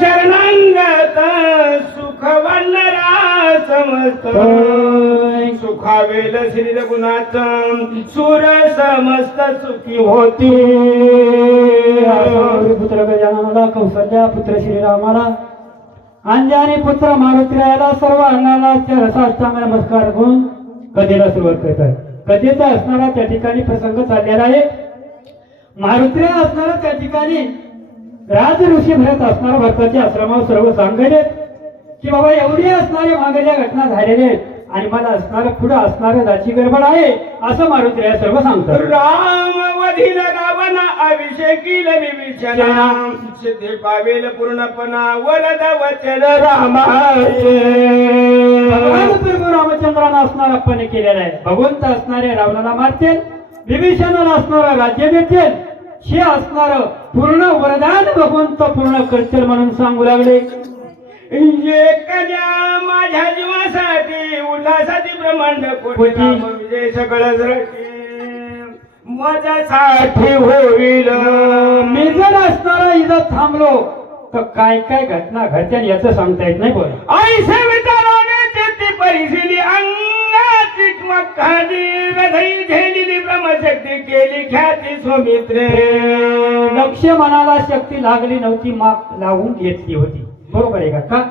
शरणांगत सुख वंदरा समस्त सुखावेल श्री रघुनाथ सुर समस्त सुखी होती. पुत्र गजाननाला, कौसल्या पुत्र श्रीरामाला, अंजनी पुत्र मारुतीरायाला, सर्व अंगाला रसाष्टांग नमस्कार करून कधीला सुरुवात करत आहे. कधीचा असणारा त्या ठिकाणी प्रसंग चाललेला आहे. मारुतीराय असणारा त्या ठिकाणी राज ऋषी म्हणत असणारा भरताच्या आश्रमावर सर्व सांगले की बाबा एवढी असणारे मागल्या घटना झालेल्या आहेत आणि मला असणारं पुढे असणारं जाची गडबड आहे असं मारुतीराय सर्व सांगतात. राम वधील रावण अभिषेकील विभीषणा सिद्धी पावेल पूर्णपणा वरद वचन रामाचे. भगवान प्रभू रामचंद्रानं असणारा आपण केलेला आहे. भगवंत असणारे रावणाला मारतील, विभीषणाला असणारं राज्य देतील, हे असणारं पूर्ण वरदान भगवंत पूर्ण करतील म्हणून सांगू लागले. एखाद्या माझ्या जीवासाठी उल्हासाची ब्रह्मांड कोटी विजय सगळं माझ्यासाठी होईल. मी जर असणारा इथं थांबलो तर काय काय घटना घडत्या याचं सांगता येत नाही. बोल ऐसे विचाराने चित्ती परिशिली अंगाची मखादी हृदय झेलिली ब्रह्मशक्ती केली ख्याती स्वमित्रे. लक्ष मनाला शक्ती लागली नव्हती, माग लावून घेतली होती. बरोबर आहे का?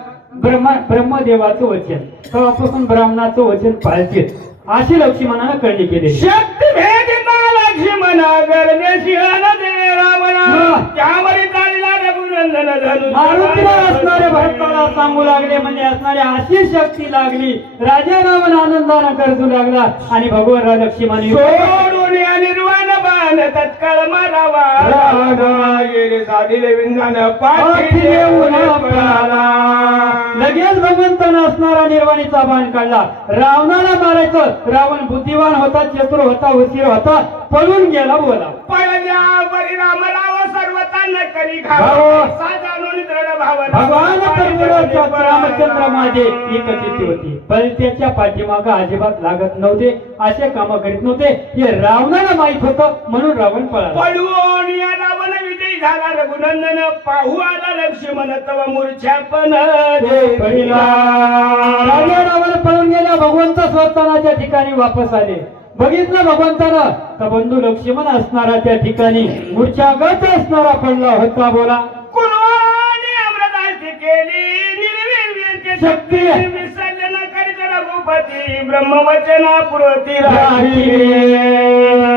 ब्रह्मदेवाचं वचन तेव्हापासून ब्राह्मणाचं वचन पाळते अशी लक्ष्मणानं कळणी केली. शक्ती भेद लक्ष्मणा गरजेशी दे रावणा त्यावर चालला रघुनंदन धनु. मारुतीला असणारे भरताला सांगू लागले म्हणजे असणारी अशी शक्ती लागली. राजा रावण आनंदानं गरजू लागला आणि भगवान लक्ष्मण सोडून निर्वाण बाण तत्काळ मारावा. रावण साधिले विंधान पाठी देऊन पळाला. लगेच भगवंतानं असणारा निर्वाणीचा बाण काढला. रावणाला मारायचं. रावण बुद्धिवान होता, चतुर होता, हुशार होता, पळून गेला. बोला पळल्या परी रामराव सर्वतांना करी साजानून दृढ भावना. भगवान रामचंद्र माझे एकचित्ती होती. पलत्याच्या पाठीमागं अजिबात लागत नव्हते, असे काम करीत नव्हते. हे रावणाला माहित होतं म्हणून रावण पळाला. पळून या रावण विजयी झाला. रघुनंदन पाहू आला लक्ष्मण तव मूर्छा पण राजा रावण पळून गेला. भगवंत स्वतःच्या ठिकाणी वापस आले. बघितलं भगवंतानं तर बंधू लक्ष्मण असणारा त्या ठिकाणी मूर्छागत असणारा पडला होता. बोला कुर्बानी अमृताची केली निर्वीर्य शक्ती विसर्जन करीत रघुपती ब्रह्मवचना पुरती राही.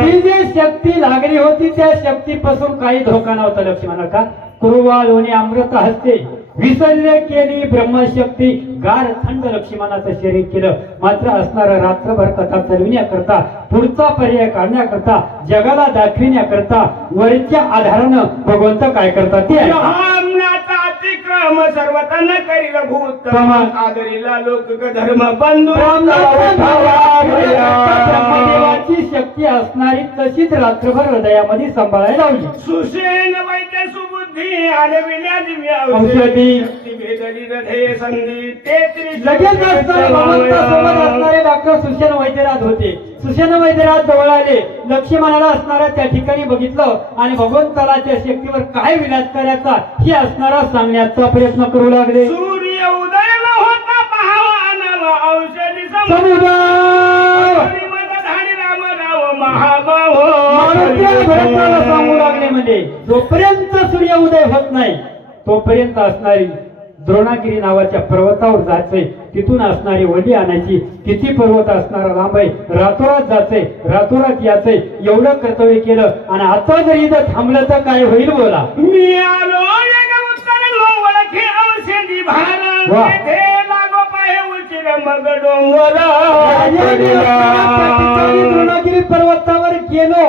ती जी शक्ती लागली होती त्या शक्तीपासून काही धोका नव्हता लक्ष्मणा. का? कुर्वालोनी अमृत हस्ते विसर्य केली ब्रह्मशक्ती. गार थंड लक्ष्मणाचं शरीर केलं. मात्र असणारा रात्रभर कथा चढविण्याकरता, पुढचा पर्याय काढण्याकरता, जगाला दाखविण्याकरता वरच्या आधारानं भगवंत काय करतात ते अतिक्रम सर्वतांना करील भूतम आदरीला लोक धर्म बंधू. ब्रह्मदेवाची शक्ती असणारी तशीच रात्रभर हृदयामध्ये सांभाळायला लावली. सुसेन वैद्य सुबुद्धी आणि औषधी भेदली हृदय संधी तेत्रीस. लगेच भगवंतासोबत असणारे डॉक्टर सुसेन वैद्यराज होते. सुसेन वैद्यराज जवळ आले. लक्ष्मणाला असणारा त्या ठिकाणी बघितलं आणि भगवंताला त्या शक्तीवर काय विलास करायचा हे असणारा सांगण्याचा प्रयत्न करू लागले. सूर्य उदयला होता पहावा औषधी भरताला सांगू लागले म्हणजे जोपर्यंत सूर्य उदय होत नाही तोपर्यंत असणारी द्रोणागिरी नावाच्या पर्वतावर जायचंय. तिथून असणारी वडी आणायची. किती पर्वत असणारा लांब आहे, रातोरात जायचंय, रातोरात यायचंय. एवढं कर्तव्य केलं आणि आता जर इथं थांबलं तर काय होईल. बोला मी आलो ओळखी औषधी लागो पाहे उचिर मग डोंगर. द्रोणागिरी पर्वतावर गेलो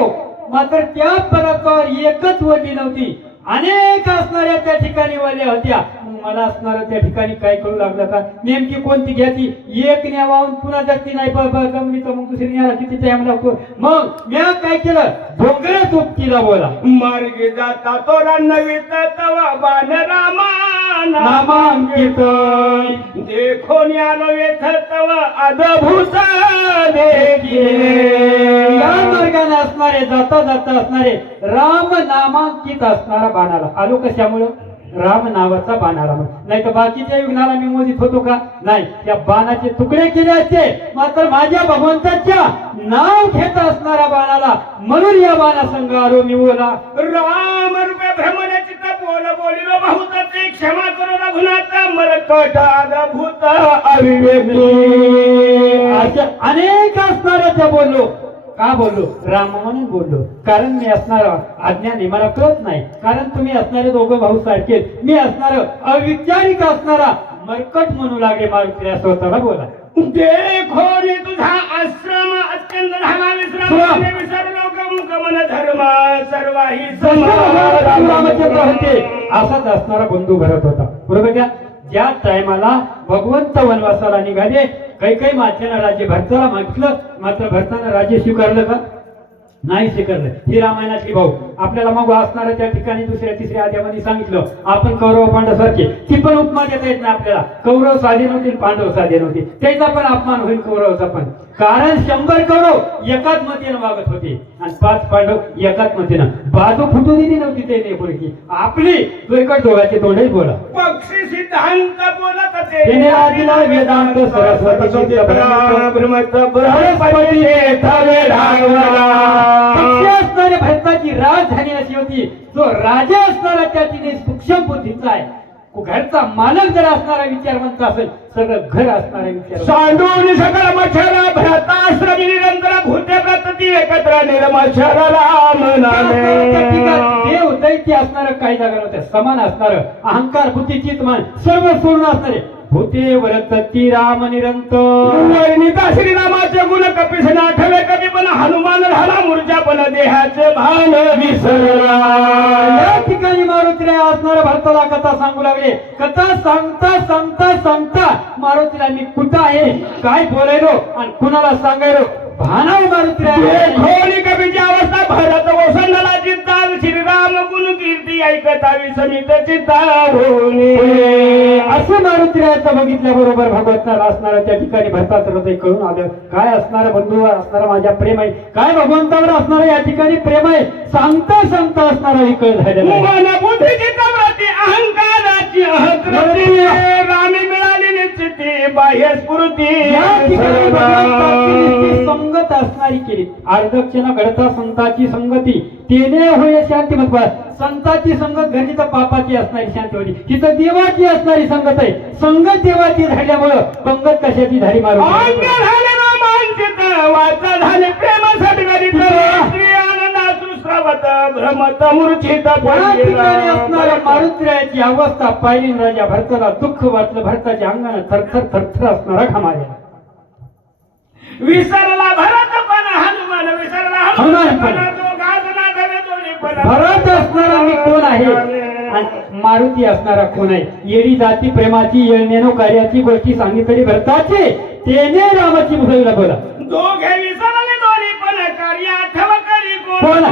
मात्र त्या पर्वतावर एकच वडी नव्हती, अनेक असणाऱ्या त्या ठिकाणी वल्या होत्या. मला असणारा त्या ठिकाणी काय करू लागलं का नेमकी कोणती घ्यायची. एक न्यावाहून पुन्हा जगती नाही जमली तर मग दुसरी न्याला किती टाइम लागतो. मग मी काय केलं डोंगर तुपतीला. बोला मार्गे जाता तोरा नवीत तवा बाण रामा नामांकित देखो न्यालो येथ तवा अद्भुत या मार्गाने असणारे जाता जाता असणारे राम नामांकित असणारा बाणाला आलो. कशामुळं राम नावाचा बाण आला म्हणून. नाही तर बाकीच्या युगनाला मी मोजित होतो का? नाही. त्या बाणाचे तुकडे केले असते, मात्र माझ्या भगवंताच्या नाव घेत असणारा बाणाला म्हणून या बाणासंग आलो मी बोला. राम रूपे भ्रमणचित्त बोल बोलिलो बहुत ते क्षमा करो रघुनाथ मरकट आगभूत अविवेकी. अशा अनेक असणाऱ्या त्या बोललो. का बोललो? राम म्हणून बोललो. कारण मी असणार अज्ञानी, मला कळत नाही. कारण तुम्ही असणारे दोघं भाऊ सारखे, मी असणार अविचारिक असणारा मरकट म्हणू लागले मारुतीला स्वतःला बोला. देखो नी तुझा आश्रम अत्यंत धामा विश्राम विसरलो गमन धर्म सर्वाही रामचंद्र होते असाच असणारा बंधू भरत होता. बरोबर का? ज्या टायमाला भगवंत वनवासाला निघाले, काही मात्यानं राज्य भरताला मागितलं, मात्र भरतानं राज्य स्वीकारलं का? नाही स्वीकारलं. ही रामायणातली भाऊ आपल्याला मग असणाऱ्या त्या ठिकाणी दुसऱ्या तिसऱ्या अध्यायामध्ये सांगितलं. आपण कौरव पांडव सारखे, ती पण उपमा देता येत नाही आपल्याला. कौरव साधे नव्हते, पांडव साधे नव्हते, त्याचा पण अपमान होईल कौरवचा पण. कारण 100 कौरव एकाच मतेनं वागत होते आणि 5 पांडव एकाच मतेनं. बाजू फुटू दिली नव्हती ते पुढे. आपली दुर्गट दोघांचे तोंडही बोला. पक्षी सिद्धांत बोलत तेने आदिला वेदांत सरस्वती चित्त ब्रह्मत बृहस्पती थवे राघवला. पक्षी असणाऱ्या भरताची राजधानी अशी होती. जो राजा असणारा त्या तिने सूक्ष्म बुद्धीचा आहे. घरचा मालक जर असणारा विचारवंत असेल, सगळं घर असणारा विचार. सांडून सकल मच्छर भरताश्रमी निरंतर भूते प्रती एकत्र निर्मच्छर राम नामे. देव दैत्य असणारं काही जागा नव्हत्या, समान असणारं अहंकार बुद्धी चित्त मन सर्व सोडून असणारे भूते वर्तती राम निरंतर. वर्णिता श्रीरामाचे गुण कपीस नाठवे कधी पण हनुमान झाला मूर्छा पण देहाचे भान विसरला. या ठिकाणी मारुतीला असणाऱ्या भरताला कथा सांगू लागले. कथा सांगता सांगता सांगता मारुतीला मी कुठं आहे, काय बोलायलो आणि कुणाला सांगायलो भानाव मारुतीला. खोली कवीची अवस्था भरत वसंतला चित्ता श्रीराम गुण कीर्ती ऐकता विसमित चित्ता होणे. असं मारुतीरायाचं बघितल्या बरोबर भगवंताला असणारा त्या ठिकाणी भरताचं हृदय कळून आलं. काय असणारं बंधूवर असणारा माझ्या प्रेम आहे, काय भगवंतावर असणारं या ठिकाणी प्रेम आहे. सांगता सांगता असणारा ही कळ झालेला आहे. मन बुद्धीची तव्रती अहंकाराची अहकृती रामी मिळाली निश्चिती बाह्य स्फूर्ती. या ठिकाणी भगवंताची नुसती संगत असणारी केली. अर्धक्षण घडता संताची संगती तेने होय शांती मत. संताची संगत घडली तर पापाची असणारी शांती होती. तिथं देवाची असणारी संगत आहे. संगत देवाची झाल्यामुळं पंगत कशाची झाली मारून झाले रोमांचित वाचा झाले प्रेमासाठी श्री आनंदासु श्रवत भ्रमत मूर्छित असणाऱ्या मारुतीरायाची अवस्था पाहिली. राजा भरताला दुःख वाटलं. भरताच्या अंगाने थरथर थरथर असणारा घामायला. विसरला भरत पण हनुमान विसरला हनुमान पण. भरत असणारा मी कोण आहे आणि मारुती असणारा कोण आहे. येडी जाती प्रेमाची येळनेनो कार्याची गोष्टी सांगितली भरताची तेने रामाची मुसळीला बोला. दोघे विसरले दोन्ही पण कार्य आठव करी कोण?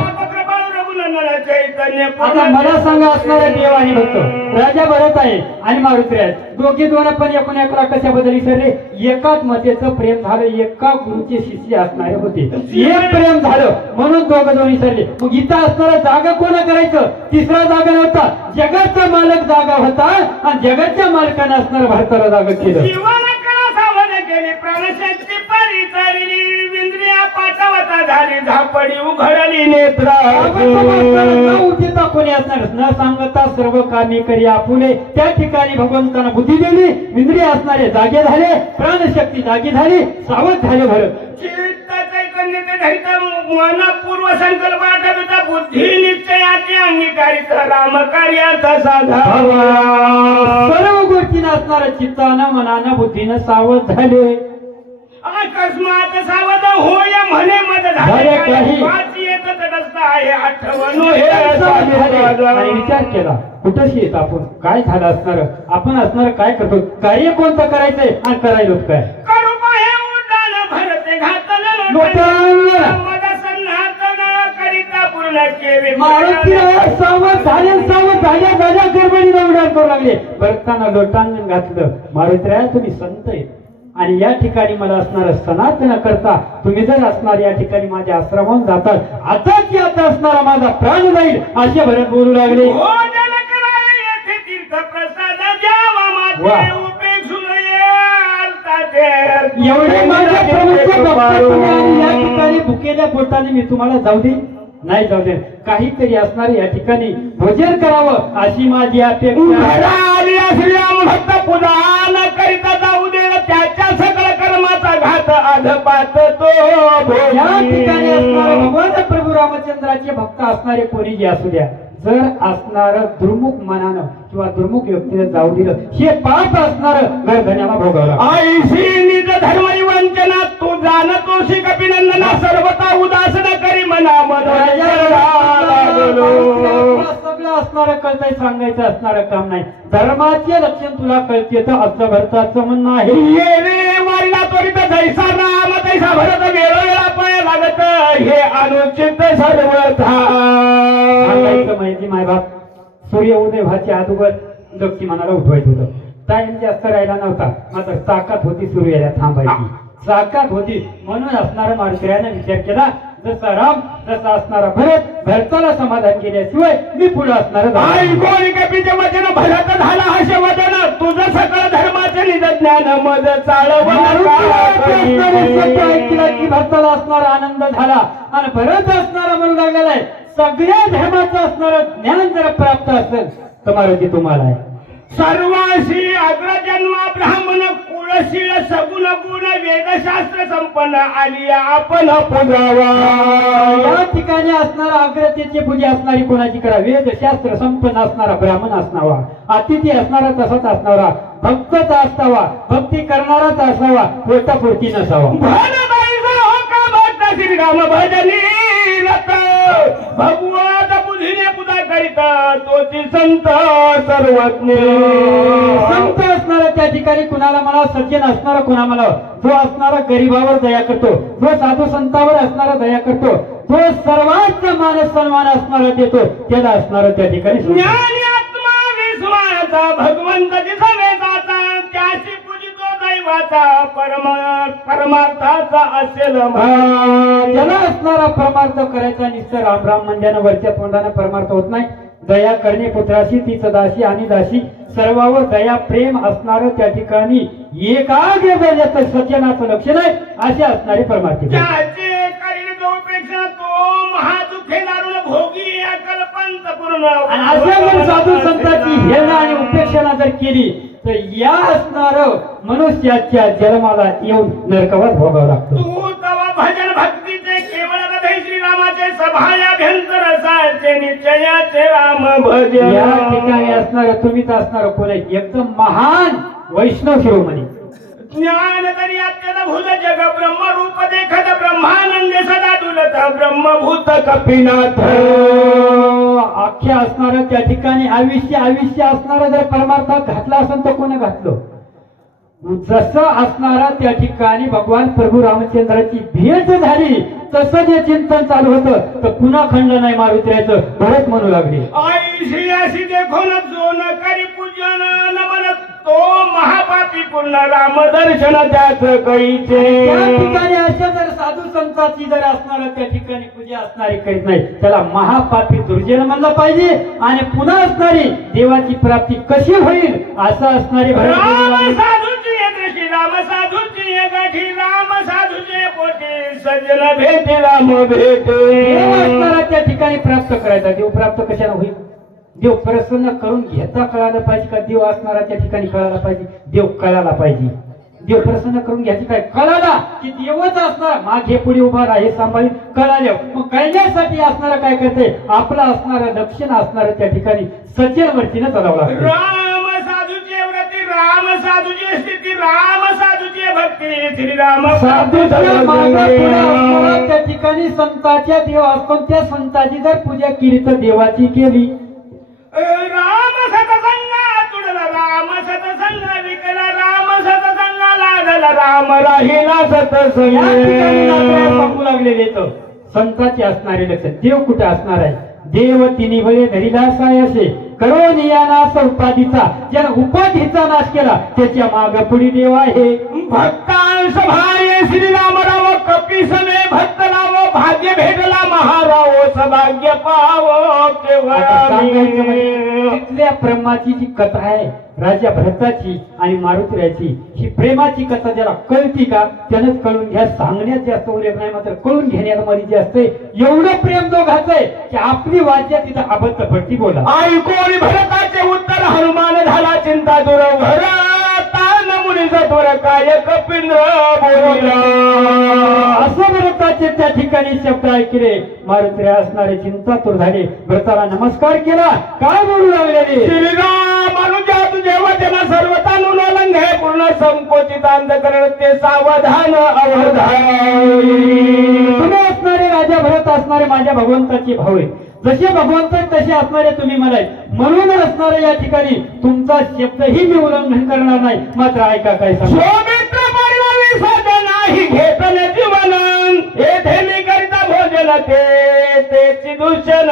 चैतन्य. आता मला सांगा असणारा देव आणि भक्त राजा भरत आहे आणि मारुती आहे. दोघे दोन पण एकूण एकला कशाबद्दल विसरले. एकाच मतेचं प्रेम झालं. एका गुरुचे शिष्य असणारे होते. एक प्रेम झालं म्हणून दोघं दोन विसरले. मग इथं असणारा जागा कोणा करायचं? तिसरा जागा नव्हता. जगाचा मालक जागा होता आणि जगाच्या मालकाने असणारा भारताला जागा केलं. जीवन कला सावध केली प्राणशक्ती परिचारिली इंद्रिया पाठवता झाली झापडी उघडली नेत्र. उचिता कोणी असणार न सांगता सर्व कामे करी आपुले. त्या ठिकाणी भगवंतानं बुद्धी दिली. इंद्रिय असणारे जागे झाले, प्राणशक्ती जागी झाली, सावध झाले भरत. चित्त चैतन्य ते धरित मन पूर्व संकल्प आठवता बुद्धी निश्चयाची अंगीकारित राम कार्याचा साधावा. सर्व गोष्टी असणाऱ्या चित्तानं मनानं बुद्धीनं सावध झाले. अकस्मात सावध होय म्हणे मद झाले काही वाची येत तटस्थ आहे आठवण आणि विचार केला कुठंशी येत आपण काय झालं असणार. आपण असणार काय करतो, कार्य कोणतं करायचंय आणि करायलो काय करू हे उड्डाण भरते घातलं मद सन्नातन करिता पूर्ण केले. मारुती सावध झाल्या गडबडीला उड्डाण करू लागले. भरताना लोटांगण घातलं. मारुतीराया तुम्ही संत आहे आणि या ठिकाणी मला असणार सनातन करता तुम्ही जर असणार या ठिकाणी माझ्या आश्रमात जातात. आता की आता असणारा माझा प्राण जाईल असे भरत बोलू लागले. तीर्थप्रसाद द्यावा वा. माते उपेक्षून येल ताते. एवढे माझ्या प्रभूचे भक्त तुम्ही आणि या ठिकाणी भुकेल्या पोटाने मी तुम्हाला जाऊ दे नाही जाऊ दे काहीतरी असणारे या ठिकाणी भोजन करावं अशी माझी अपेक्षा. घरा आली श्रीराम भक्त पूजा न करिता जाऊ दे त्याच्या सगळं कर्माचा घात अधपात तो या ठिकाणी असणारे भगवान प्रभू रामचंद्राचे भक्त असणारे कोणी जे असू द्या जर असणार दुर्मुख मनानं किंवा दुर्मुख व्यक्तीने जाऊ दिलं हे पाप असणार गर्भण्याला भोगावं. आईशी निज धर्म वंचना तू जाणतोशी कपिनंदना सर्वता उदासन करी मना सगळं असणारं कळतंय सांगायचं असणारं काम नाही धर्माचे लक्षण तुला कळते तर असं भरताचं म्हणणं आहे. ये रे वारीला त्वरित जैसा राम तैसा भरत वेळोवेळा पाय लागत हे अनुचित सर्वथा. सांगायचं माहिती मायबाप सूर्य उदय व्हायच्या अगोदर दक्षी मनाला उठवायचं होतं टाइम जास्त राहिला नव्हता मात्र ताकद होती सूर्याला थांबायची ताकद होती म्हणून असणारा मारुतीरायाने विचार केला जसा राम जसा असणारा भरताला समाधान केल्याशिवाय मी पुढे असणार आई कोणी कपीचे वचन भरत झाला हर्षवदन तुझं सकळ धर्माचे निज ज्ञान मज चालव. ऐकलं की भरताला असणारा आनंद झाला आणि भरत असणारा म्हणू लागलेला आहे सगळ्या धर्माचं असणारं ज्ञान जर प्राप्त असेल तर मारुती तुम्हाला आहे. सर्वाशी अग्रजन्मा ब्राह्मण कुळशील सगुण गुण वेदशास्त्र संपन्न आली आपण पूजावा. या ठिकाणी असणारा अग्रतेची पूजा असणारी कोणाची करा वेदशास्त्र संपन्न असणारा ब्राह्मण असणावा अतिथी असणारा तसाच असणारा भक्तच असावा भक्ती करणाराच असावा पोटापुरती नसावा. श्रीराम भजनी रत भगवत बुद्धीने पूजा करीत तोची संत सर्वज्ञ. संत असणारा त्या ठिकाणी कुणाला मला सज्जन असणारा कुणा मला जो असणारा गरीबावर दया करतो जो साधू संतावर असणारा दया करतो जो सर्वांच मान सन्मान असणारा देतो त्याला असणारा त्या ठिकाणी ज्ञानी आत्मा विश्वाचा भगवंत दिसवेचा त्याशी पूजितो दैवाचा परमार्थाचा असेल. ज्याला असणारा परमार्थ करायचा निश्चय राम राम म्हणल्यानं वरच्या तोंडाने परमार्थ होत नाही. दया करणे पुत्राशी तीच दासी आणि दासी सर्वावर दया प्रेम असणारं त्या ठिकाणी एकाग्र झाल्याचं सज्जनाचं लक्षण आहे असे असणारे परमार्थी. त्याचे करील जो उपेक्षा तो महादुःखे दारुण भोगी कल्पंत पूर्ण. अशा जर साधू संतांची हेळना आणि उपेक्षणा जर केली तर या असणार मनुष्याच्या जन्माला येऊन नरकवास भोगावं लागतं. तू तवा भजन भक्तीचे केवळ हृदय श्रीरामाचे सभायाभ्यंतर असायचे निश्चयाचे राम भजन. या ठिकाणी असणार तुम्हीच असणार कोण आहे एकदम महान वैष्णव शिरोमणी ज्ञान तरी अत्यंत भूत जग ब्रह्म रूप देखत ब्रह्मानंद सदा डुलत ब्रह्मभूत कपिनाथ. अख्ख्या असणार त्या ठिकाणी आयुष्य असणारा जर परमार्थात घातला असेल तर कोणी घातलं जसं असणारा त्या ठिकाणी भगवान प्रभू रामचंद्राची भेट झाली तसं जे चिंतन चालू होतं तर पुन्हा खंड नाही मारुतीरायचं भरत म्हणू लागले. आईशी अशी देखून जो न करी पूजन नमन तो महापापी पूर्ण राम दर्शन त्याच कळीचे. त्या ठिकाणी अशा जर साधू संतांची जर असणार त्या ठिकाणी पूजा असणारी करीत नाही त्याला महापापी दुर्जन म्हणलं पाहिजे आणि पुन्हा असणारी देवाची प्राप्ती कशी होईल असं असणारी राम साधूची दृष्टी राम साधूची गाठी राम साधूचे पोटी सज्जन भेटे राम भेटे. असणारा त्या ठिकाणी प्राप्त करायचा देव प्राप्त कशाला होईल देव प्रसन्न करून घेता कळायला पाहिजे का देव असणारा त्या ठिकाणी कळायला पाहिजे देव कळायला पाहिजे देव प्रसन्न करून घ्यायची काय कळाला की देवच असणार मागे पुढे उभा राहे सांभाळी कळाले मग कळण्यासाठी असणारा काय करते आपला असणारा लक्षण असणारा त्या ठिकाणी सज्जन वरतीनं चालावं लागतं. राम साधूची व्रती राम साधूची स्थिती राम साधूची भक्ती श्रीराम साधूच्या मागे पुढे असणारा त्या ठिकाणी संतांच्या देव असतो त्या संतांची जर पूजा केली तर देवाची केली. राम सतसंगा तुडला राम सतसंगा विकला राम सतसंगा लागला राम राहिला सतसंग. या ठिकाणी नामदेव सांगू लागलेले तर संतांचे असणारे लक्षण देव कुठे असणार आहे देव तिन्ही बळे धरिला सायासे करो नियानास उपाधीचा ज्याने उपाधीचा नाश केला त्याच्या माग पुढे देव आहे. भक्तांश भाय श्रीराम राम कपी समे भक्त राम भाग्य भेटला महाराव सौभाग्य पावो केव्हा आता सांगायचं म्हणजे तिथल्या प्रेमाची जी कथा आहे राजा भरताची आणि मारुतीरायाची, ही प्रेमाची कथा ज्याला कळती का त्यानंच कळून घ्या. सांगण्यात जास्त उल्लेख नाही, मात्र कळून घेण्यामध्ये जे असते एवढं प्रेम दोघांचं आहे की आपली वाद्य तिथं अबद्ध भट्टी बोला. ऐकून भरताचे उत्तर हनुमान झाला चिंता दूर भरतान मुनी सत्वर काय कपिंद्र बोलला. असं भरताचे त्या ठिकाणी शब्द ऐकले. मारुतीराय असणारे चिंतातुर झाले, भरताला नमस्कार केला. काय बोलू लागले? श्रीराम अनुजा तुझे वचन सर्वतानुन लंघे पूर्ण संकोचित अंधकरण ते सावधान अवधान. तुम्ही असणारे राजा भरत असणारे माझ्या भगवंताचे भाऊ आहे. जसे भगवंत आहेत तसे असणारे तुम्ही मला आहेत. म्हणून असणारे या ठिकाणी तुमचा शब्दही मी उल्लंघन करणार नाही. मात्र ऐका काय सांगतो. सौमित्र परिवारी सजन नाही घेतन जीवन येथे मी करिता भोजन तेची दूषण.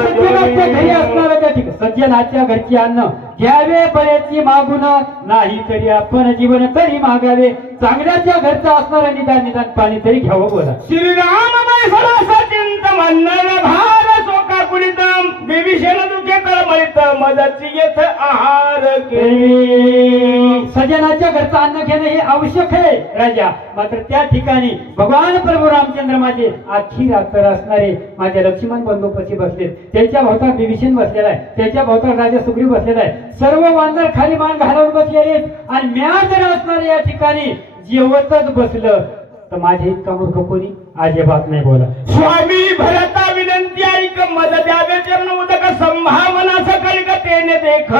सज्जनाच्या घरी असणारं त्या ठिकाणी सज्जनाच्या घरची अन्न घ्यावे बळेची मागून नाही तरी आपण जीवन तरी मागावे. चांगल्याच्या घरचं असणारं निदान निदान पाणी तरी घ्यावं बोला. श्रीराम मैसला चिंत म्हणण भार सोका कुणित विभीषण दुखे तळमळीत मदती येथ आहार केली. सज्जनाच्या घरचं अन्न घेणं हे आवश्यक आहे राजा. मात्र त्या ठिकाणी भगवान प्रभू रामचंद्र माझे आखी रात्र असणारे माझ्या लक्ष्मण बंधूपशी बसले. त्याच्या भोवताल विभीषण बसलेला आहे, त्याच्या भोवताल राजा सुग्रीव बसलेला आहे. सर्व वानर खाली मान घालून बसलेले आहेत. आणि म्या जर असणारे या ठिकाणी जेवतच बसलं तर माझे इतका मूर्ख कोणी अजिबात नाही बोला. स्वामी भरता विनंती ऐक मद द्यावे चरण उदक संभावना सकळी तेने देख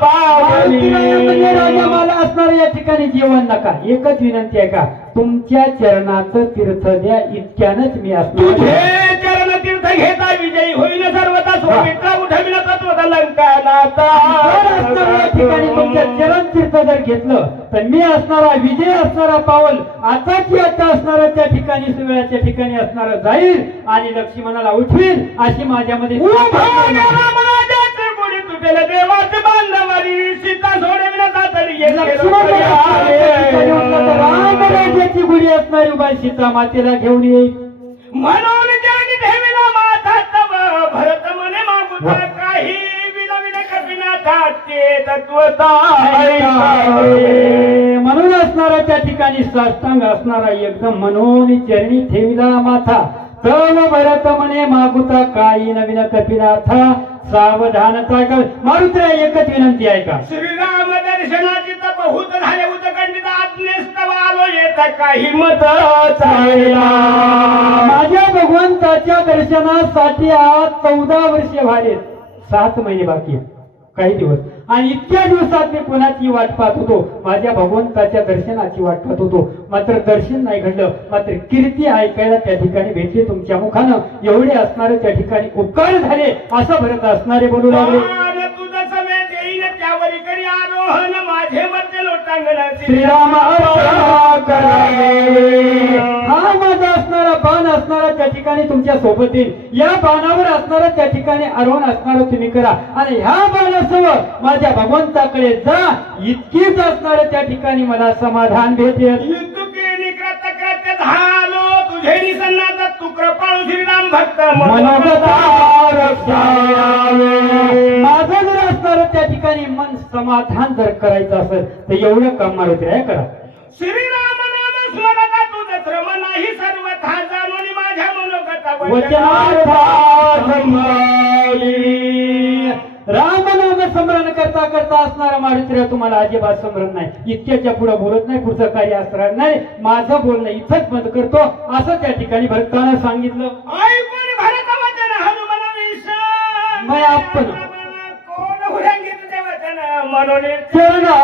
पावली. म्हणजे राजा मला असणार या ठिकाणी जेवण नका. एकच विनंती आहे का तुमच्या चरणाचं तीर्थ द्या, इतक्यानच मी असणार. तुझे चरण तीर्थ घेता विजयी होईल सर्वता. सौमित्र उठविल तत्वत लंका नाथा. या ठिकाणी तुमच्या चरण तीर्थ जर घेतलं तर मी असणारा विजय असणारा पावल आताची आता असणारा त्या ठिकाणी सुवेळाच्या ठिकाणी असणारा जाईल आणि लक्ष्मणाला उठवील अशी माझ्यामध्ये तुझ्याला देवाचे बांधवारी सीता सोडविला तरी रामराज्याची गुढी असणारी उभा सीता मातेला घेऊन येईल. म्हणून ज्याने ठेविला माथा तव भरत मने मागुता काही विनविन कपिना ते तत्वता. म्हणून असणारा त्या ठिकाणी साष्टांग असणारा एकदम मनोनी चरणी ठेविला माथा तव भरत मने मागुता काही नवीन कपिनाथा सावधानता कर. मारुतीला एकच विनंती आहे का श्रीराम दर्शनाची तप होत झाले उदकंडित आज्ञेस्तव आलो येत काही मत चालला. माझ्या भगवंताच्या दर्शनासाठी आज 14 वर्षे झालेत. 7 महिने बाकी आहेत, काही दिवस. आणि इतक्या दिवसात मी कोणाची वाट पाहत होतो, माझ्या भगवंताच्या दर्शनाची वाट पाहत होतो. मात्र दर्शन नाही घडलं. मात्र कीर्ती ऐकायला त्या ठिकाणी भेटली तुमच्या मुखानं. एवढे असणारे त्या ठिकाणी उपकार झाले असं भरत असणारे बोलू लागले. तुझं समय देईन त्यावरी करी आरोहण माझे मध्य लोटांगण श्रीराम हा माझा असणारा बाण असणारा त्या ठिकाणी तुमच्या सोबत येईल. या बाणावर असणारा त्या ठिकाणी आरोहण असणारं तुम्ही करा आणि ह्या बाणासह माझ्या भगवंताकडे जा. इतकीच असणारे त्या ठिकाणी मला समाधान भेटेल. झालो तुझे निसन्नाचा तू कृपाळू श्रीराम भक्त माझं जर असणार त्या ठिकाणी मन समाधान जर करायचं असेल तर एवढं काम मारुतीराय करा. श्रीराम नाम स्मरता तुझं श्रम नाही सर्वथा जाणून माझ्या मनोगता राम नाम स्मरण करता करता असणारा मारुतीराय तुम्हाला अजिबात स्मरण नाही. इतक्याच्या पुढे बोलत नाही, पुढचं कार्य असणार नाही. माझं बोलणं इथंच बंद करतो असं त्या ठिकाणी भरताना सांगितलं. मैं आपण चरणा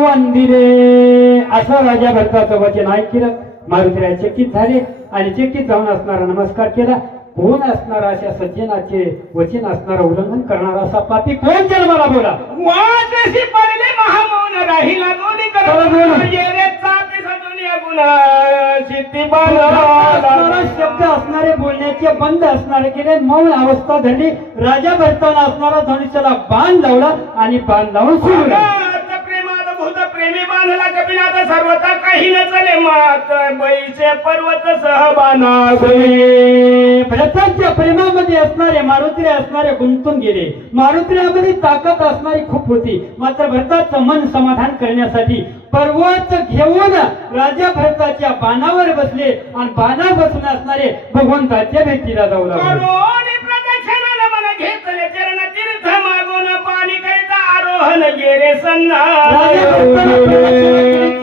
वंदिरे असं राजा भरताचं वचन ऐकलं. मारुतीराय चकित झाले आणि चकित जाऊन असणारा नमस्कार केला. कोण असणार अशा सज्जनाचे वचन असणारा उल्लंघन करणारा असा पापी कोण जन्माला बोला. वाजशी पडले महामौन राहिला दोन्ही शब्द असणारे बोलण्याचे बंद असणारे केले. मौन अवस्था धरली. राजा भरताना असणारा धनुष्याला बाण लावला आणि बाण लावून सोडला. प्रेमात भूत प्रेमी बांधला कपिनाथ सर्वता काही न चले मात बैसे पर्वत सहबाना गए. भरताच्या प्रेमामध्ये असणारे मारुतीला असणारे गुंतून गेले. मारुतीमध्ये ताकद असणारी खूप होती, मात्र भरताचं मन समाधान करण्यासाठी पर्वत घेऊन राजा भरताच्या बाणावर बसले आणि बाणा बसून असणारे भगवंताच्या भेटीला जाऊ लागले. करोनी प्रदक्षिणा मन घेतले चरण तीर्थ मागून पाणी करिता आरोहण गेले सन्ना. राजा भरताला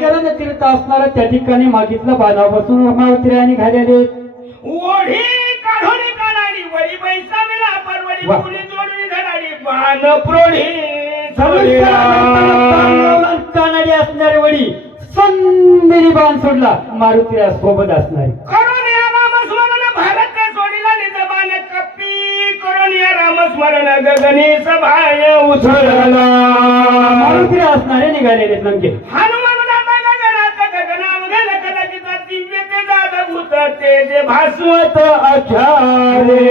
चरण तीर्थ असणारा त्या ठिकाणी मागितलं बाणा बसून मारुतीला निघालेले. ओढी काढून काढाली वळी पैसा मिळा परवडी वा. पुढे जोडली धडाली बाण प्रोढी कानाडी असणारे वडी संदेरी बाण सोडला मारुतीला सोबत असणारी. करोनिया रामस्मरण भारत सोडीला निज बाण कपी करोनिया रामस्मरण गगनी सभाय उछळला. मारुतीला असणारे निघालेले लंके. हनुमान दाता गगनात गगनामध्ये लखलखिता दिव्य ते जादभूत ते जे भास्वत अख्यारे.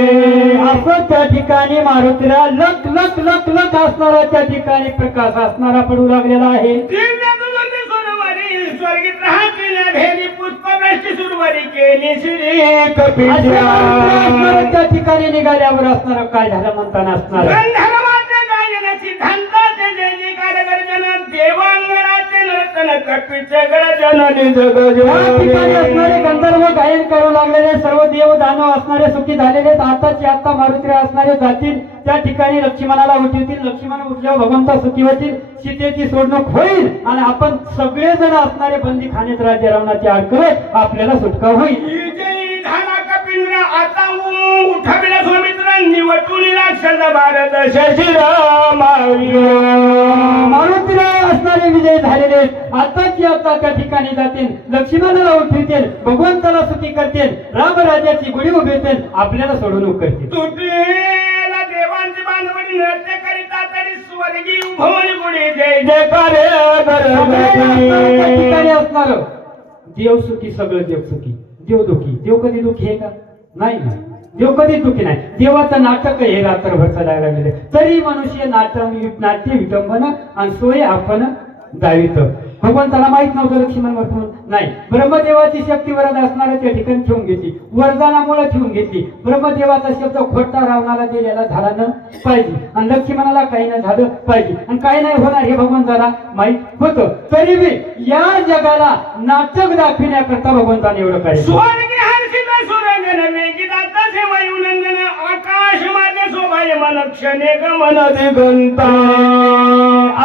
असं त्या ठिकाणी मारुतीला लख लख लख लख असणारा त्या ठिकाणी प्रकाश असणारा पडू लागलेला आहे. दिव्य दुर्गंधी सुरवरी स्वर्गीत राहतील भेरी पुष्पवृष्टी सुरवरी केली श्री असणारा त्या ठिकाणी निघाल्यावर असणारा काय झालं म्हणताना असणार गंधर्वाचे गायन सिद्धांताचे जय जयकार गर्जन देवांगराचे नर्तन कपीचे गर्जन निज त्या ठिकाणी असणारे गजन. गंधर्व गायन करू लागलेले, सर्व देव दानव असणारे सुखी झालेले. आताची आता मारुतीला असणारे जातील त्या ठिकाणी लक्ष्मणाला उठवतील. लक्ष्मण उठल्यावर भगवंता सुखी होतील, सीतेची सोडणूक होईल आणि आपण सगळेजण असणारे बंदी खाण्यात राज्य रावणाची आड करत आपल्याला सुटका होईल. विजयी झाला कपिंद्र आता उठविला सुमित्रांनी वटुनी राक्षस भारत शशिराम. मारुतीला असणारे विजय झालेले आताची आता त्या ठिकाणी जातील, लक्ष्मणाला उठवतील, भगवंताला सुखी करतील, रामराज्याची गुढी उभेतील, आपल्याला सोडवणूक करतील. तुटेला देवांची बांधवडी नृत्य करिता तरी स्वर्गी भवन गुढी जय जयकार त्या ठिकाणी असणार देव सुखी, सगळं देव सुखी, देव दुखी. देव कधी दुखी आहे का? नाही ना, देव कधी दुखी नाही. देवाचं नाटक हे रात्रभर चालायला लागलेले, तरी मनुष्य नाट्य विटंबन आणि सोय आपण दावित. भगवंताला माहित नव्हतं लक्ष्मण म्हणून नाही. ब्रह्मदेवाची शक्ती वरद असणाऱ्या त्या ठिकाणी ठेवून घेतली, वरदानामुळे ठेवून घेतली. ब्रह्मदेवाचा शब्द खोटा रावणाला दिलेला झाला न पाहिजे आणि लक्ष्मणाला काही नाही झालं पाहिजे आणि काही नाही होणार हे भगवंताला माहित होतं. तरी बी या जगाला नाटक दाखविण्याकरता भगवंताने एवढं काय स्वर्गी हर्षित सुरंगन वेगी दाता सेवायुनंदन आकाश मार्ग शोभाय मन क्षणे गमन दिगंता.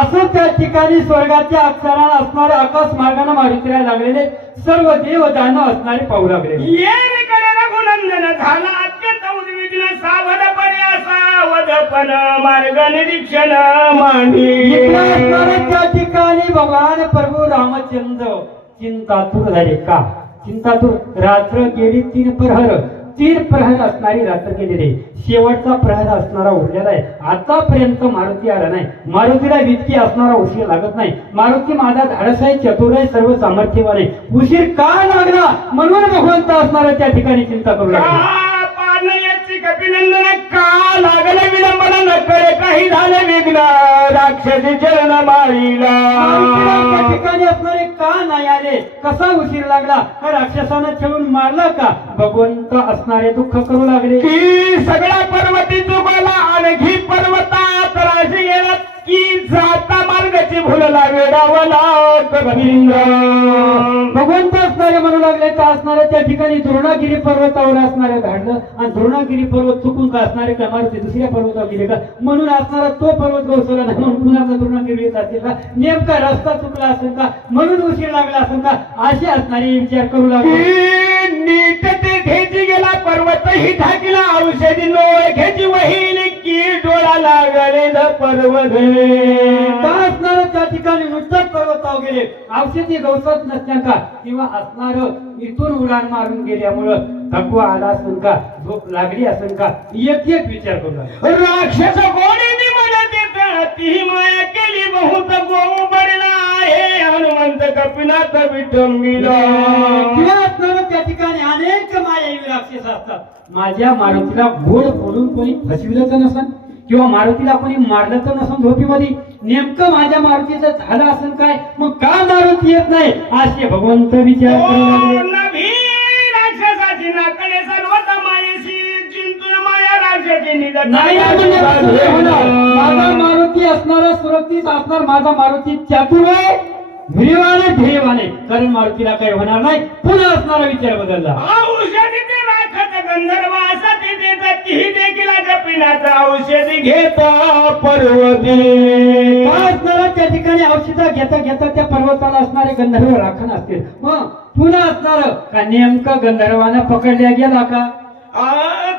असं त्या ठिकाणी स्वर्गाच्या अक्षराला असणारे आकाश मार्गाने मारुतीला लागलेले सर्व देव दानव असणारे पाहू लागले. ये निकडे रघुनंदन झाला अत्यंत उद्विग्न सावध पर्या सावधपण मार्ग निरीक्षण मांडी. इकडे असणारे त्या ठिकाणी भगवान प्रभू रामचंद्र चिंतातुर झाले. का चिंतातुर? रात्र गेली 3 प्रहर, 3 प्रहर असणारी रात्र गेलेली, शेवटचा प्रहर असणारा उरलेला आहे. आतापर्यंत मारुती आला नाही. मारुतीला इतकी असणारा उशीर लागत नाही. मारुती माझा धाडस आहे, चतुर आहे, सर्व सामर्थ्यवान आहे. उशीर का लागला म्हणून भगवंत असणारा त्या ठिकाणी चिंता करू लागला. पानयाची कपिनंदन का लागले विलंबन न कळे काही झाले विघ्न राक्षसी चरण मारीला. मारुतीला त्या ठिकाणी असणारे का नाही आले, कसा उशीर लागला, हा राक्षसानं छळून मारला का? भगवंत असणारे दुःख करू लागले की सगळ्या पर्वती चुकला आणखी पर्वतात राशी गेला की जाता मार्गाची भूलला वेडावला कपिंद्र. भगवंत असणारे म्हणू लागले का असणारे त्या ठिकाणी द्रोणागिरी पर्वतावर असणारे धाडलं आणि द्रोणागिरी पर्वत चुकून का असणारे का मारुती दुसऱ्या पर्वतावर गेले का म्हणून असणारा तो पर्वत गवसला नाही म्हणून पुन्हा द्रोणागिरी येत असेल का? नेमका रस्ता चुकला असेल का म्हणून उशीर लागला असेल का? असे असणारे विचार करू लागले. नीट ते घेची गेला पर्वत ही ठाकीला औषधी नोळ घेची वहील की डोळा लागले द पर्वत. का असणार त्या ठिकाणी नुसतंच पर्वतावर गेले, औषधी गवसत नसत्या का किंवा असणार इथून उडान मारून गेल्यामुळं थकवा आला असेल का, झोप लागली असेल का? एक एक विचार करू लागले. राक्षस कोणी म्हणत ती माया केली बहुत गोऊ बरला आहे हनुमंत कपिनाथ विठंबिला. किंवा असणार त्या ठिकाणी अनेक मायावी राक्षस असतात. माझ्या मारुतीला गोड बोलून कोणी फसविलं तर नसन किंवा मारुतीला कोणी मारलं तर नसन झोपीमध्ये नेमकं माझ्या मारुतीचं झालं असं काय, मग का मारुती येत नाही असे भगवंत विचार करू लागले. नभी राक्षसाची नाकडे सर्वत मायेशी चिंतून माया राक्षसी निधन नाही म्हणजे असं नाही होणार. माझा मारुती असणारा सुरक्षित असणार, माझा मारुती चातुर आहे, ध्येयवान ध्येयवान, कारण मारुतीला काही होणार नाही. पुन्हा असणारा विचार बदलला. औषधी ते राखत गंधर्व असा ते देतात तीही देखील जपिनाचं औषधी घेता पर्वती. काय असणारा त्या ठिकाणी औषध घेता घेता त्या पर्वताला असणारे गंधर्व राखण असतील. मग पुन्हा असणार का नेमकं गंधर्वानं पकडल्या गेला का?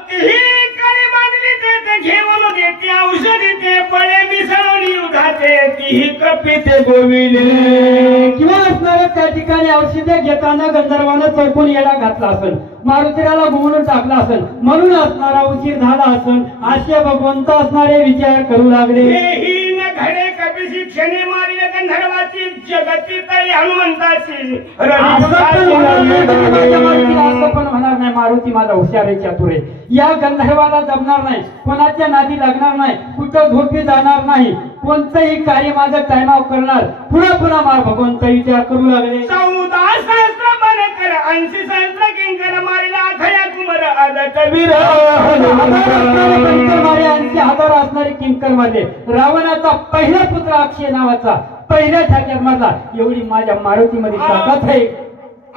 तीही कडे बांधली ते घेऊन देते औषधी ते पळे मिसळून युधाचे तीही कपिते गोविले. किंवा असणार त्या ठिकाणी औषध घेताना गंधर्वानं चौकून येडा घातला असेल, मारुतीला घुमून टाकला असेल, म्हणून असणारा उशीर झाला असेल असे भगवंत असणारे विचार करू लागले. हेही न घडे कपिशी क्षणे मारिले गंधर्वाची जगती तळी हनुमंताची असं पण होणार नाही. मारुती माझा हुशार आहे, चातुर आहे, या गंधर्वाला जमणार नाही, कोणाच्या नादी लागणार नाही, कुठं झोपी जाणार नाही, कोणतंही कार्य माझं टाइम आउट करणार. पुन्हा पुन्हा भगवंत विचार करू लागले. 14 सहस्त्र बन कर 80 सहस्त्र किंकर मारिला खया कुमर आदत वीर मारे 80,000 असणारे किंकर मारले. रावणाचा पहिला पुत्र अक्षय नावाचा पहिल्या ठाक्यात मारला. एवढी माझ्या मारुतीमध्ये ताकद आहे.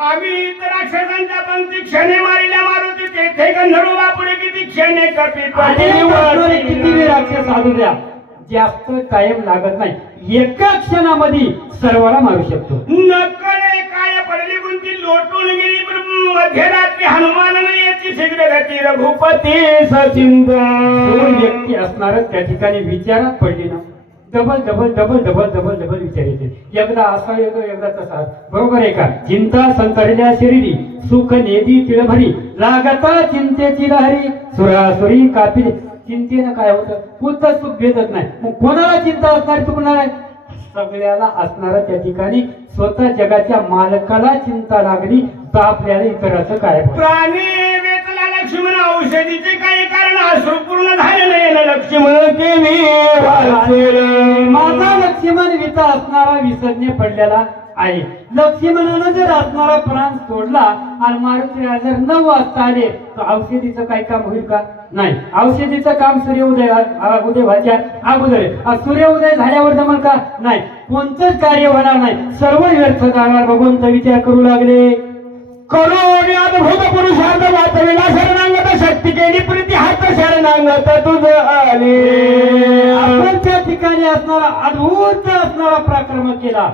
आम्ही तर राक्षसांच्या पंक्ती क्षणे मारिल्या मारुती तेथे गंधर्व बापुडे किती क्षणे कपित किती वेळ राक्षस साधू द्या, जास्त टाइम लागत नाही, एका क्षणामध्ये सर्वाला मारू शकतो. नकळे काय पडली गुंती लोटून गेली मध्यरात्री हनुमानाने याची शीघ्र गती रघुपती सचिंत. दोन व्यक्ती असणार त्या ठिकाणी विचारात पडली ना, double double double double double double विचार येते. एकदा असा येतो, एकदा तसा. बरोबर आहे का? चिंता संतरल्या शरीरी सुख नेदी तिळभरी लागता चिंतेची लहरी सुरासुरी कापी. चिंतेनं काय होतं? कोणतं सुख भेटत नाही. मग कोणाला चिंता असणार चुकणार आहे? सगळ्याला असणार त्या ठिकाणी स्वतः जगाच्या मालकाला चिंता लागली तर आपल्याला इतराचं काय? प्राणी वेचला लक्ष्मण औषधीचे काही कारण अश्रू पूर्ण झाले नाही ना लक्ष्मण केली माझा लक्ष्मण विता असणारा विसरणे पडलेला आहे. लक्ष्मणानं जर असणारा प्राण सोडला आणि मारुतीला जर 9 वाजता आले तर औषधीचं काय काम होईल का? नाही. औषधीचं काम सूर्योदय व्हायच्या अगोदर, सूर्योदय झाल्यावर जमल का? नाही. कोणतंच कार्य होणार नाही, सर्व व्यर्थ जाणार. भगवंत विचार करू लागले. करो पुरुषार्थ वाचविला शरणांगत शक्ती केली प्रीती हात शरणांगत तुझं आले. आपण त्या ठिकाणी असणारा अद्भुत असणारा पराक्रम केला.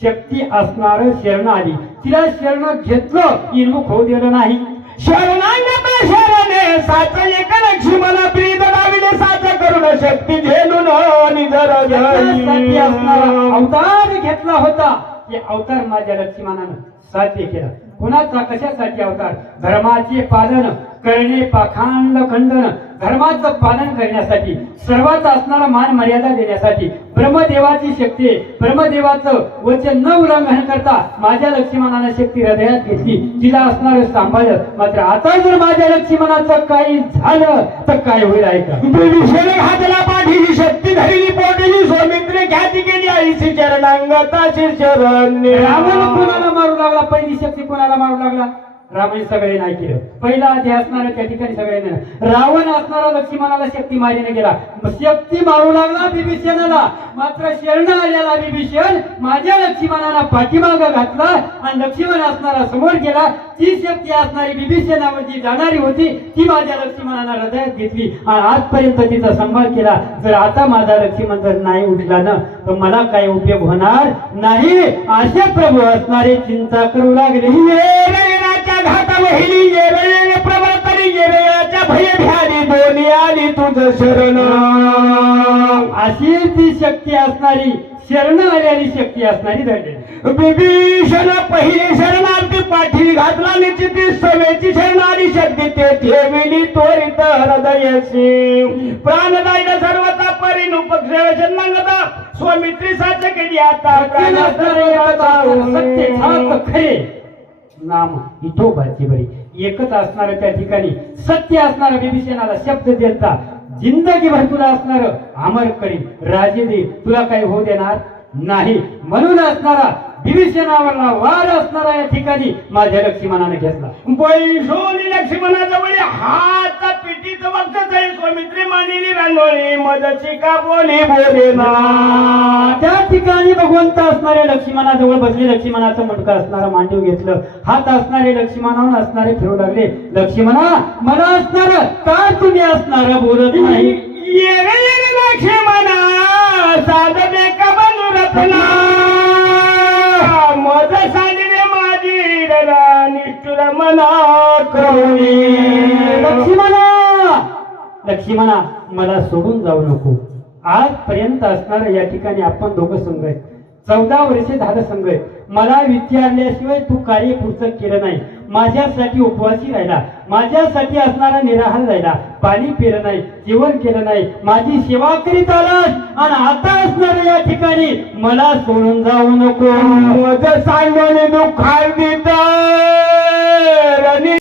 शक्ती असणार शरण आली, तिला शरण घेतलं, इन्मुख होऊ दिलं नाही. शरणांगत शरणे साच एक लक्ष्मण प्रीत लाविले साच करुण शक्ती झेलून निजर त्यासाठी असणारा अवतार घेतला होता. हे अवतार माझ्या लक्ष्मणानं साध्य केला. कोणाचा कशासाठी अवतार? धर्माचे पालन करणे, पाखंड खंडन, धर्माचं पालन करण्यासाठी, सर्वात असणारा मान मर्यादा देण्यासाठी, ब्रह्मदेवाची शक्ती, ब्रह्मदेवाचं वचन न उल्लंघन करता माझ्या लक्ष्मणानं शक्ती हृदयात घेतली, तिला असणार सांभाळलं. मात्र आता जर माझ्या लक्ष्मणाचं काही झालं तर काय होईल ऐका. विषय हातला पाठीची शक्ती धरली पोटीची सौमित्रे ख्याती केली आईची चरणांगताची शरण. रावण कोणाला मारू लागला? पहिली शक्ती कोणाला मारू लागला? रामाने सगळे नाही केलं. पहिला आधी असणारा त्या ठिकाणी सगळे नाही. रावण असणारा लक्ष्मणाला शक्ती मारीने गेला, शक्ती मारू लागला विभीषणाला. मात्र शरण आलेला विभीषण माझ्या लक्ष्मणाला पाठीमागा घातला आणि लक्ष्मण असणारा समोर गेला. ती शक्ती असणारी विभीषणावर जी जाणारी होती ती माझ्या लक्ष्मणाला हृदयात घेतली आणि आजपर्यंत तिचा सांभाळ केला. जर आता माझा लक्ष्मण जर नाही उठला ना तर मला काही उपयोग होणार नाही. असे प्रभू असणारे चिंता करू लागले. घात वहिली येरे प्रवर्तनी येरेच्या भय भ्याली दोन्ही आली तुझ शरण. अशी ती शक्ती असणारी, शरण आलेली शक्ती असणारी धरली. विभीषण पहिले शरणार्थी पाठी घातला निश्चिती सवेची शरणारी शक्ती ते ठेविली त्वरित हृदयशी. प्राणदायी सर्वता परिनुपक्ष शरणांगता स्वमित्री साध्य केली आता सत्य ठाक खरे नाम इथो भाची बरी. एकच असणार त्या ठिकाणी सत्य असणारा विभीषणाला शब्द देता जिंदगीभर तुला असणार अमर करीन, राजे दे, तुला काही होऊ देणार नाही. म्हणून असणारा दिविशनावरला वार असणारा या ठिकाणी माझ्या लक्ष्मणाने घेतला. बैसोनी लक्ष्मणाजवळ हात पिटीचं बघत आहे. सौमित्री मानिली रांगोळी मदची का बोली बोले ना. त्या ठिकाणी भगवंत असणारे लक्ष्मणाजवळ बसले. लक्ष्मणाचं मुंडकं असणारा मांडीव घेतलं. हात असणारे लक्ष्मणावर असणारे फिरू लागले. लक्ष्मणा मला असणार काय तुम्ही असणार बोलत नाही. येणे लक्ष्मणा साधने का बनू रत्ना मज साधने माझी रला निष्ठुर मना करुणी. लक्ष्मणा मला सोडून जाऊ नको. आजपर्यंत असणार या ठिकाणी आपण दोघं संघ आहेत. 14 वर्षे झालं संघ आहेत. मला विचारल्याशिवाय तू कार्य पुढचं केलं नाही. माझ्यासाठी उपवासी राहिला, माझ्यासाठी असणारा निराहार राहिला, पाणी पिलं नाही, जेवण केलं नाही, माझी सेवा करीत आलास आणि आता असणार या ठिकाणी मला सोडून जाऊ नको. मज सांगणे दुःखार दित